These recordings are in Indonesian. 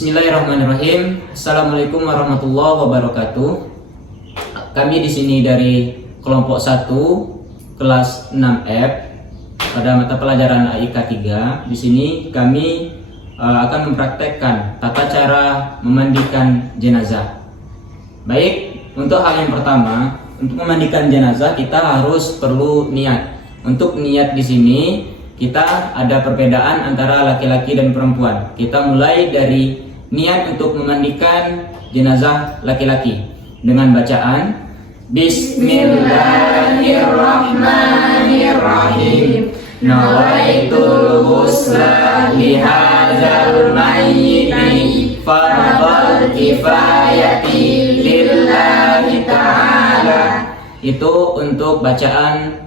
Bismillahirrahmanirrahim. Assalamualaikum warahmatullahi wabarakatuh. Kami di sini dari kelompok 1 kelas 6F pada mata pelajaran AIK 3. Di sini kami akan mempraktekkan tata cara memandikan jenazah. Baik, untuk hal yang pertama, untuk memandikan jenazah kita harus perlu niat. Untuk niat di sini kita ada perbedaan antara laki-laki dan perempuan. Kita mulai dari niat untuk memandikan jenazah laki-laki dengan bacaan Bismillahirrahmanirrahim. Nawaitul ghusla lihadzal mayyiti fardhal kifayati lillahi ta'ala. Itu untuk bacaan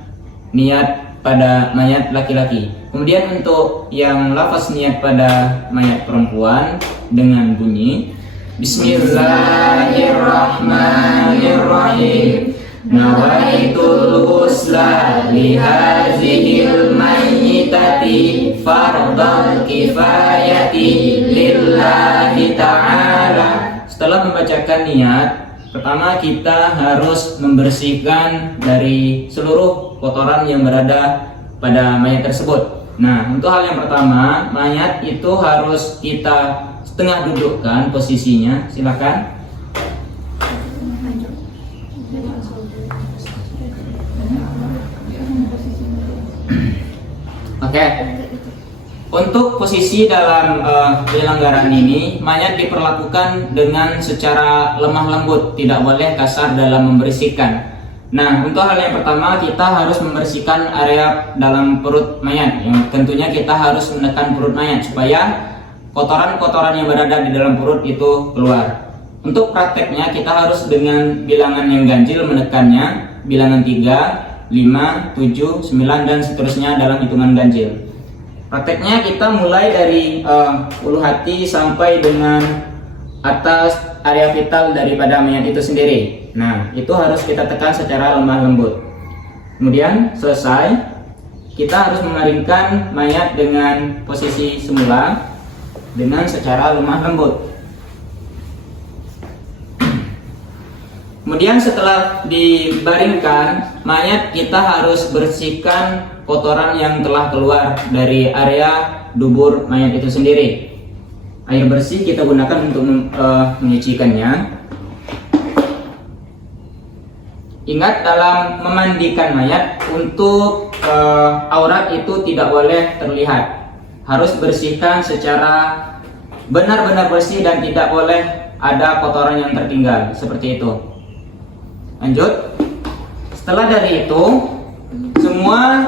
niat pada mayat laki-laki. Kemudian untuk yang lafaz niat pada mayat perempuan dengan bunyi Bismillahirrahmanirrahim. Nawaitul ghusla lihazihil mayyitati fardhal kifayati lillahi ta'ala. Setelah membacakan niat, pertama kita harus membersihkan dari seluruh kotoran yang berada pada mayat tersebut. Nah, untuk hal yang pertama, mayat itu harus kita setengah dudukkan posisinya. Silakan. Oke. Untuk posisi dalam penyelenggaraan ini, mayat diperlakukan dengan secara lemah lembut, tidak boleh kasar dalam membersihkan. Nah, untuk hal yang pertama kita harus membersihkan area dalam perut mayat. Yang tentunya kita harus menekan perut mayat supaya kotoran-kotoran yang berada di dalam perut itu keluar. Untuk prakteknya kita harus dengan bilangan yang ganjil menekannya, bilangan 3, 5, 7, 9 dan seterusnya dalam hitungan ganjil. Prakteknya kita mulai dari ulu hati sampai dengan atas area vital daripada mayat itu sendiri. Nah, itu harus kita tekan secara lemah lembut. Kemudian selesai, kita harus mengeringkan mayat dengan posisi semula dengan secara lemah lembut. Kemudian setelah dibaringkan, mayat kita harus bersihkan kotoran yang telah keluar dari area dubur mayat itu sendiri. Air bersih kita gunakan untuk menyucikannya. Ingat dalam memandikan mayat, untuk aurat itu tidak boleh terlihat. Harus bersihkan secara benar-benar bersih dan tidak boleh ada kotoran yang tertinggal, seperti itu. Lanjut. Setelah dari itu, semua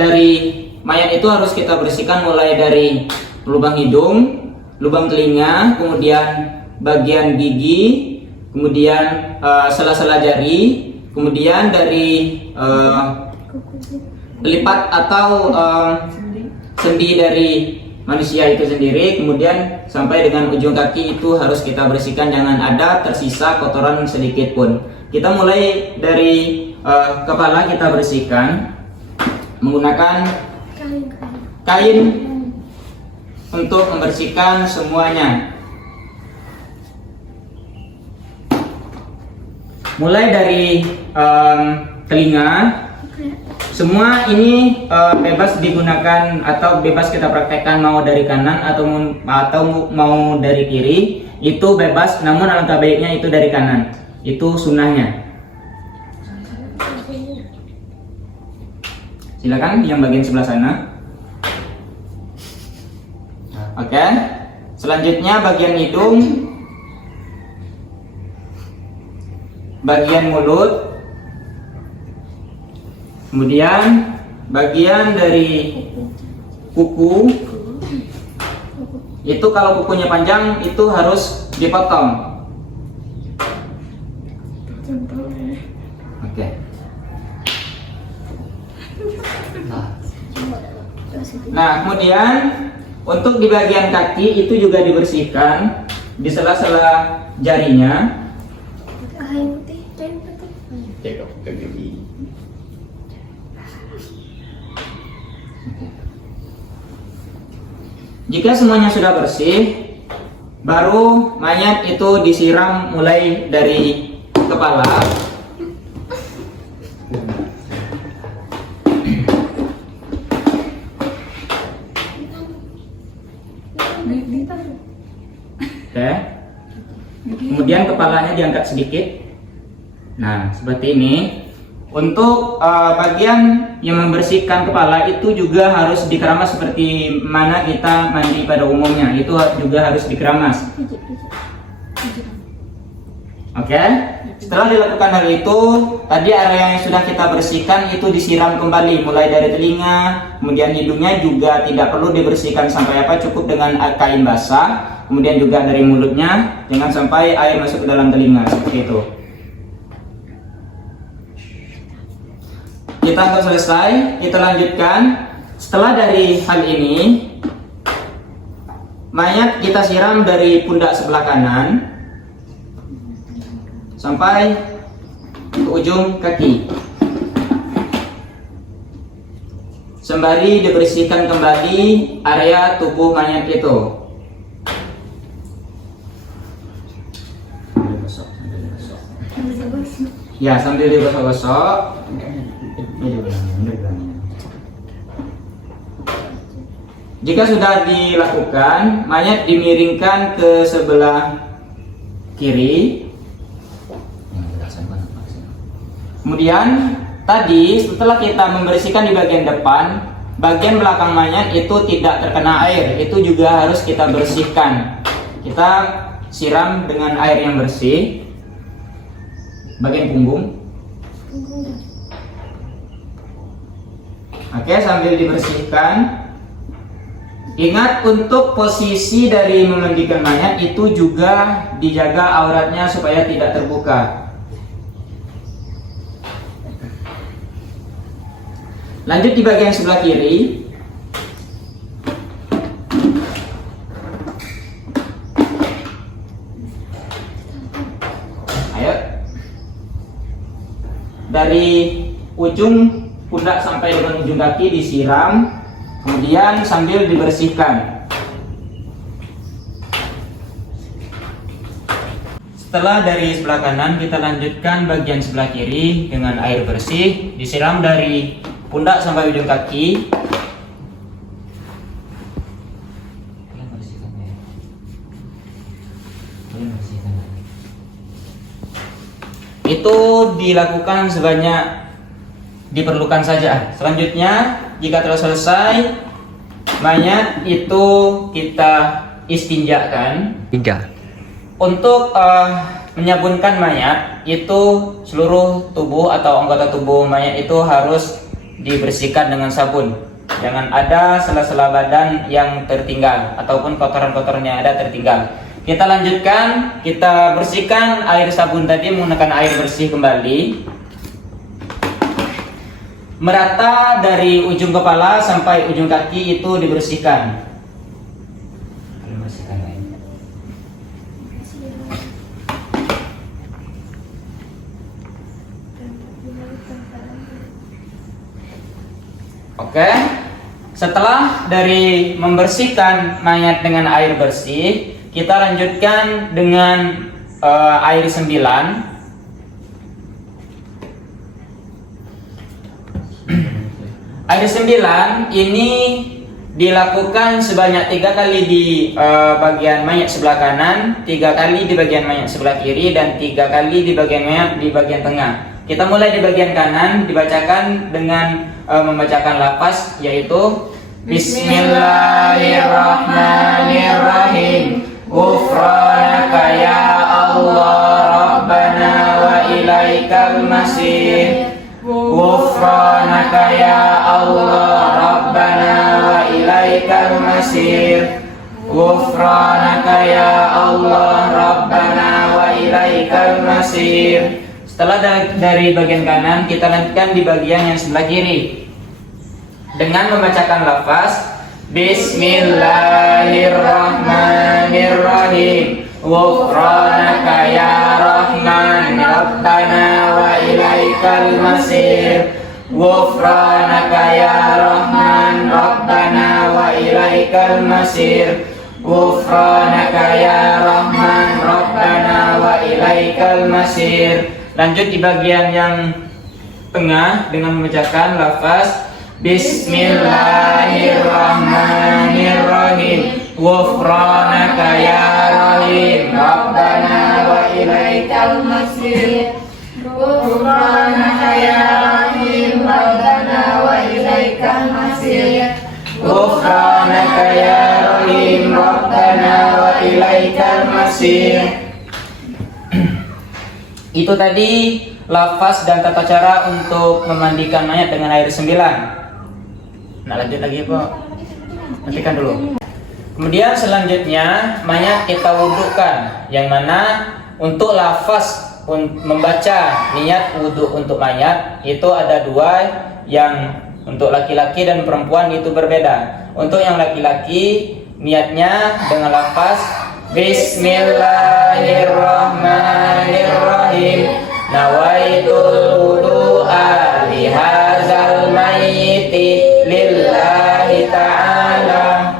dari mayat itu harus kita bersihkan, mulai dari lubang hidung, lubang telinga, kemudian bagian gigi, kemudian sela-sela jari, kemudian dari lipat atau sendi dari manusia itu sendiri, kemudian sampai dengan ujung kaki itu harus kita bersihkan, jangan ada tersisa kotoran sedikit pun. Kita mulai dari kepala kita bersihkan menggunakan kain untuk membersihkan semuanya. Mulai dari telinga, semua ini bebas digunakan atau bebas kita praktekkan, mau dari kanan atau mau dari kiri, itu bebas. Namun alangkah baiknya itu dari kanan, itu sunnahnya. Silakan yang bagian sebelah sana. Oke. Selanjutnya bagian hidung, bagian mulut, kemudian bagian dari kuku. Itu kalau kukunya panjang itu harus dipotong. Oke. Nah, kemudian untuk di bagian kaki itu juga dibersihkan di sela-sela jarinya. Jika semuanya sudah bersih, Baru mayat itu disiram mulai dari kepala. Oke. Kemudian kepalanya diangkat sedikit. Nah, seperti ini. Untuk bagian yang membersihkan kepala itu juga harus dikeramas seperti mana kita mandi pada umumnya. Itu juga harus dikeramas. Oke. Setelah dilakukan hal itu, tadi area yang sudah kita bersihkan itu disiram kembali, mulai dari telinga, kemudian hidungnya juga tidak perlu dibersihkan sampai apa, cukup dengan kain basah. Kemudian juga dari mulutnya, jangan sampai air masuk ke dalam telinga, seperti itu. Kita akan selesai, kita lanjutkan. Setelah dari hal ini, mayat kita siram dari pundak sebelah kanan sampai ke ujung kaki, sembari dibersihkan kembali area tubuh mayat itu. Ya, sambil digosok-gosok. Jika sudah dilakukan, mayat dimiringkan ke sebelah kiri. Kemudian tadi setelah kita membersihkan di bagian depan, bagian belakang mayat itu tidak terkena air, itu juga harus kita bersihkan. Kita siram dengan air yang bersih. Bagian punggung. Oke, sambil dibersihkan. Ingat, untuk posisi dari memandikan mayat itu juga dijaga auratnya supaya tidak terbuka. Lanjut di bagian sebelah kiri. Ayo. Dari ujung pundak sampai dengan ujung kaki disiram, kemudian sambil dibersihkan. Setelah dari sebelah kanan, kita lanjutkan bagian sebelah kiri dengan air bersih, disiram dari pundak sampai ujung kaki. Itu dilakukan sebanyak diperlukan saja. Selanjutnya, jika telah selesai, mayat itu kita istinjakan. Untuk menyabunkan mayat itu seluruh tubuh atau anggota tubuh mayat itu harus dibersihkan dengan sabun. Jangan ada sela-sela badan yang tertinggal ataupun kotoran-kotoran yang ada tertinggal. Kita lanjutkan, kita bersihkan air sabun tadi menggunakan air bersih kembali. Merata dari ujung kepala sampai ujung kaki itu dibersihkan. Oke, setelah dari membersihkan mayat dengan air bersih, kita lanjutkan dengan air 9. Air 9 ini dilakukan sebanyak 3 kali di bagian mayat sebelah kanan, 3 kali di bagian mayat sebelah kiri, dan 3 kali di bagian mayat di bagian tengah. Kita mulai di bagian kanan, dibacakan dengan membacakan lafaz, yaitu Bismillahirrahmanirrahim. Ghufranaka ya Allah Rabbana wa ilaikal masir. Ghufranaka ya Allah Rabbana wa ilaikal masir. Ghufranaka ya Allah Rabbana wa ilaikal masir. Setelah dari bagian kanan, kita lanjutkan di bagian yang sebelah kiri dengan membacakan lafaz Bismillahirrahmanirrahim. Ghufranaka ya Rahman Rabbana wa ilaikal masir. Ghufranaka ya Rahman Rabbana wa ilaikal masir. Ghufranaka ya Rahman Rabbana wa ilaikal masir. Lanjut di bagian yang tengah dengan membacakan lafaz Bismillahirrahmanirrahim. Ghufranaka ya Rahim Rabbana wa ilaikal masir. Ghufranaka ya Rahim Rabbana wa ilaikal masir. Ghufranaka ya Rahim Rabbana wa ilaikal masir. Itu tadi lafaz dan tata cara untuk memandikan mayat dengan air 9. Nah, lanjut lagi ya, Pak. Nantikan dulu. Kemudian selanjutnya mayat kita wudukan, yang mana untuk lafaz membaca niat wudhu untuk mayat itu ada dua, yang untuk laki-laki dan perempuan itu berbeda. Untuk yang laki-laki niatnya dengan lafaz Bismillahirrahmanirrahim. Nawaitul wudu'a lihazal mayyiti lillahi ta'ala.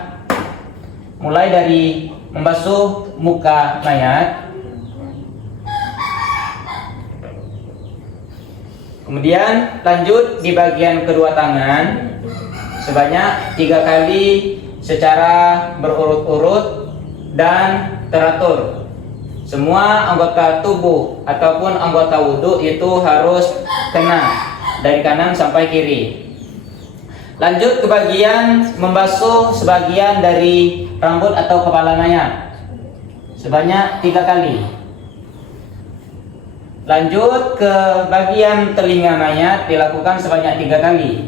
Mulai dari membasuh muka mayat, kemudian lanjut di bagian kedua tangan sebanyak 3 kali secara berurut-urut dan teratur. Semua anggota tubuh ataupun anggota wudhu itu harus kena dari kanan sampai kiri. Lanjut ke bagian membasuh sebagian dari rambut atau kepala mayat sebanyak 3 kali. Lanjut ke bagian telinga mayat dilakukan sebanyak 3 kali.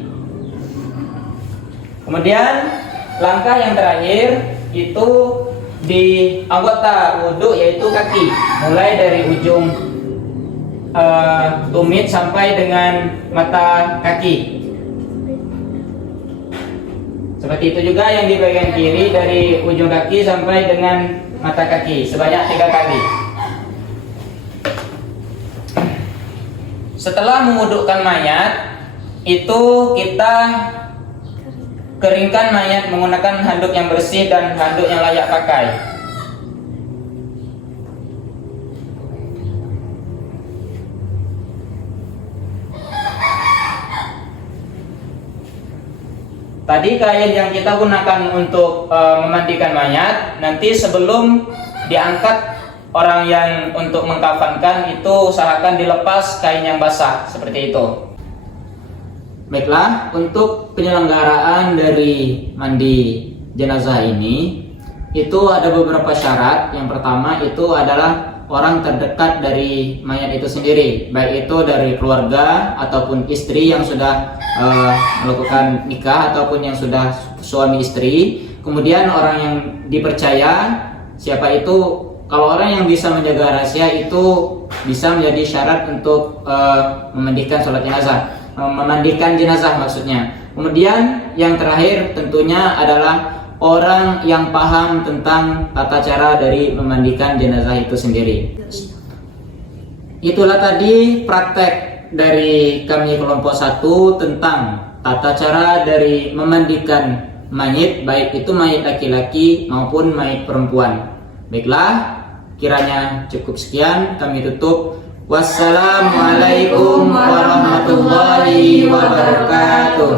Kemudian langkah yang terakhir itu di anggota wudhu yaitu kaki, mulai dari ujung tumit sampai dengan mata kaki. Seperti itu juga yang di bagian kiri, dari ujung kaki sampai dengan mata kaki sebanyak 3 kali. Setelah mewudukkan mayat, itu kita keringkan mayat menggunakan handuk yang bersih dan handuk yang layak pakai. Tadi kain yang kita gunakan untuk memandikan mayat, nanti sebelum diangkat orang yang untuk mengkafankan itu usahakan dilepas kain yang basah seperti itu. Baiklah, untuk penyelenggaraan dari mandi jenazah ini itu ada beberapa syarat. Yang pertama itu adalah orang terdekat dari mayat itu sendiri, baik itu dari keluarga ataupun istri yang sudah melakukan nikah ataupun yang sudah suami istri. Kemudian orang yang dipercaya, siapa itu? Kalau orang yang bisa menjaga rahasia itu bisa menjadi syarat untuk memandikan sholat jenazah, memandikan jenazah maksudnya. Kemudian yang terakhir tentunya adalah orang yang paham tentang tata cara dari memandikan jenazah itu sendiri. Itulah tadi praktek dari kami kelompok 1 tentang tata cara dari memandikan mayit, baik itu mayit laki-laki maupun mayit perempuan. Baiklah, kiranya cukup sekian, kami tutup. Wassalamualaikum warahmatullahi wabarakatuh.